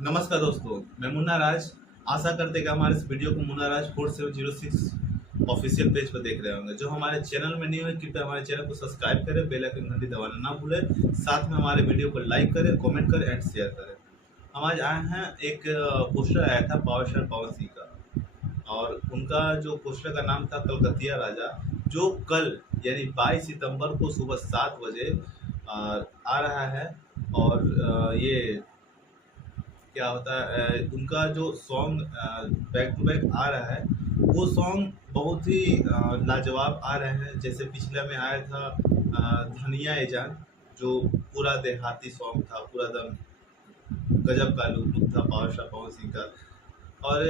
नमस्कार दोस्तों, मैं मुन्ना राज। आशा करते हैं कि हमारे इस वीडियो को मुन्ना राज 4706 ऑफिशियल पेज पर देख रहे होंगे। जो हमारे चैनल में नहीं है कृपया हमारे चैनल को सब्सक्राइब करें, बेल आइकन घंटी दबाना ना भूलें। साथ में हमारे वीडियो को लाइक करें, कमेंट करें एंड शेयर करें। हम आज आए हैं, एक पोस्टर आया था पावर स्टार पवन सिंह का, और उनका जो पोस्टर का नाम था कलकतिया राजा, जो कल यानी 22 सितंबर को सुबह 7 बजे आ रहा है। और ये क्या होता है, उनका जो सॉन्ग बैक टू बैक आ रहा है, वो सॉन्ग बहुत ही लाजवाब आ रहे हैं। जैसे पिछले में आया था धनिया ए जान, जो पूरा देहाती सॉन्ग था, पूरा दम गजब का लुक था पावर स्टार पवन सिंह का। और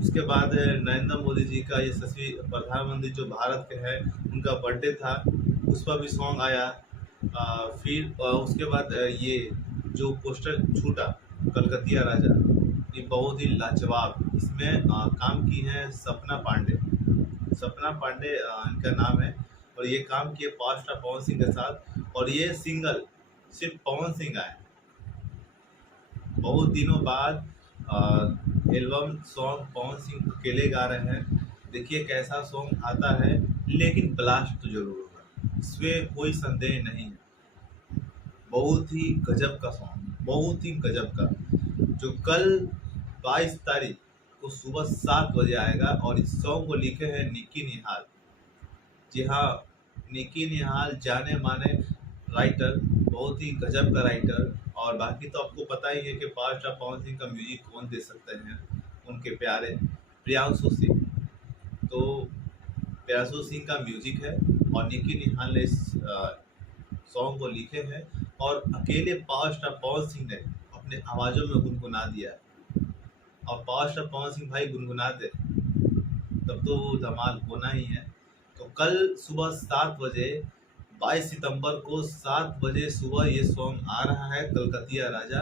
उसके बाद नरेंद्र मोदी जी का, यशस्वी प्रधानमंत्री जो भारत के हैं, उनका बर्थडे था, उस पर भी सॉन्ग आया। फिर उसके बाद ये जो पोस्टर छूटा कलकतिया राजा, ये बहुत ही लाजवाब। इसमें काम की है सपना पांडे। सपना पांडे इनका नाम है, और ये काम किए पावर स्टार पवन सिंह के साथ। और ये सिंगल सिर्फ पवन सिंह आए बहुत दिनों बाद। एल्बम सॉन्ग पवन सिंह अकेले गा रहे हैं। देखिए कैसा सॉन्ग आता है, लेकिन ब्लास्ट तो जरूर होगा, इसमें कोई संदेह नहीं है। बहुत ही गजब का सॉन्ग, बहुत ही गजब का, जो कल 22 तारीख को सुबह 7 बजे आएगा। और इस सॉन्ग को लिखे हैं निकी निहाल। जी हाँ, निकी निहाल जाने माने राइटर, बहुत ही गजब का राइटर। और बाकी तो आपको पता ही है कि पावर स्टार पवन सिंह का म्यूजिक कौन दे सकते हैं, उनके प्यारे प्रियांशु सिंह। तो प्रियांशु सिंह का म्यूजिक है, और निकी निहाल ने इस सॉन्ग को लिखे हैं, और अकेले पावर स्टार पवन सिंह ने अपने आवाज़ों में गुनगुना दिया है। और पावर स्टार पवन सिंह भाई गुनगुनाते तब तो धमाल होना ही है। तो कल सुबह 7 बजे 22 सितंबर को 7 बजे सुबह ये सॉन्ग आ रहा है, कलकतिया राजा।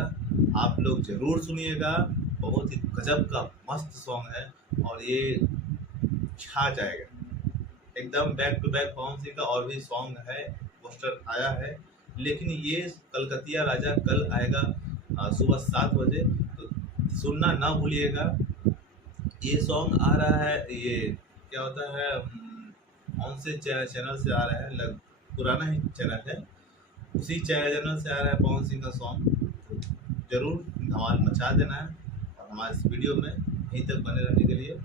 आप लोग जरूर सुनिएगा, बहुत ही गजब का मस्त सॉन्ग है, और ये छा जाएगा एकदम। Back to back Pawan Singh का और भी सॉन्ग है, पोस्टर आया है, लेकिन ये कलकतिया राजा कल आएगा सुबह 7 बजे। तो सुनना ना भूलिएगा। ये सॉन्ग आ रहा है, ये क्या होता है, कौन से चैनल से आ रहा है, पुराना ही चैनल है, उसी चैनल से आ रहा है पवन सिंह का सॉन्ग। तो जरूर धमाल मचा देना है, और हमारे इस वीडियो में यहीं तक बने रहने के लिए